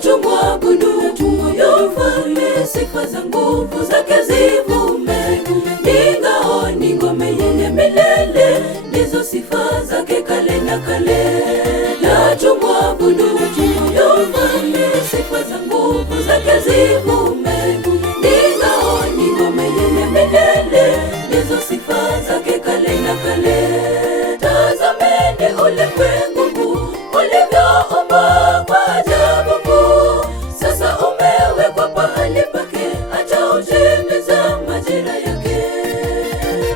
tumwabudu, tumwogope, sifa za nguvu zake zivume. Ni ngao, ni ngome yenye milele, ndizo sifa zake kale na kale. Na tumwabudu, tumwogope, sifa za nguvu zake zivume. Ni ngao, ni ngome yenye milele, ndizo sifa zake kale na kale. Tazameni ulimwengu ulivyoumba kwa ajabu kuu. Sasa umewekwa pahali pake, acha utimiza majira yake.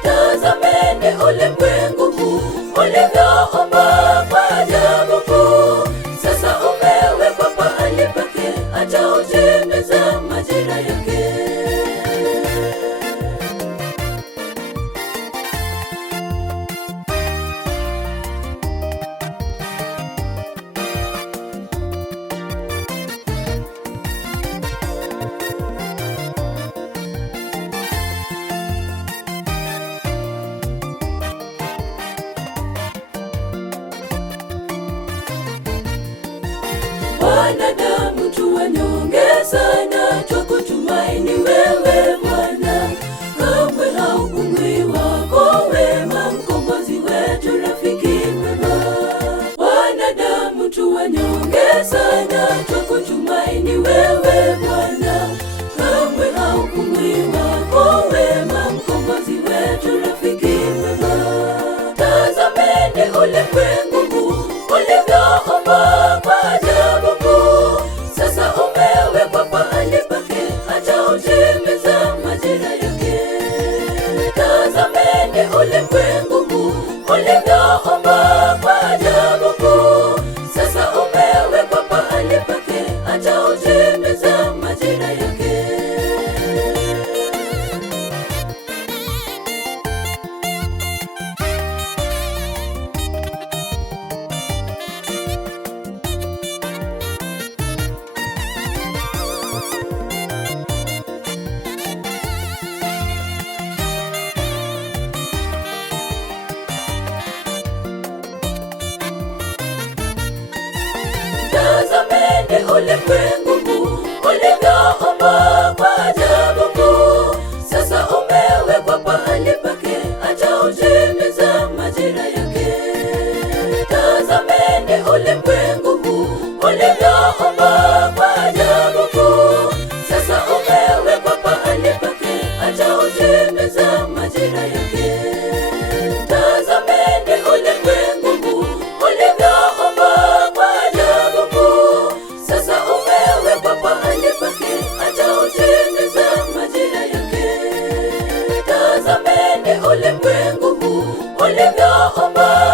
Tazameni ulimwengu ulivyoumba kwa ajabu kuu. Sasa umewekwa pahali pake, acha utimiza majira yake. Wanadamu tu wanyonge sana, twakutumaini wewe Bwana. Kamwe haupungui wako wema, mkombozi wetu, rafiki mwema. Wanadamu tu wanyonge sana, twakutumaini wewe Bwana. Kamwe haupungui wako wema, mkombozi wetu, rafiki mwema. Tazameni ulimwengu ulivyoumba kwa ajabu kuu. Sasa umewekwa pahali pake, acha utimiza majira yake. Tazameni ulimwengu ulivyoumba kwa ajabu kuu. Sasa umewekwa pahali pake, acha utimiza majira yake. Tazameni ulimwengu ulivyoumba kwa ajabu kuu. Sasa umewekwa pahali pake, acha utimiza majira yake. Tazameni ulimwengu ulivyoumba kwa ajabu kuu. Sasa umewekwa pahali pake, acha utimiza majira yake. Tazameni ulimwengu ulivyoumba kwa ajabu kuu. Sasa umewekwa pahali pake, acha utimiza majira yake. Tazameni ulimwengu ulivyoumba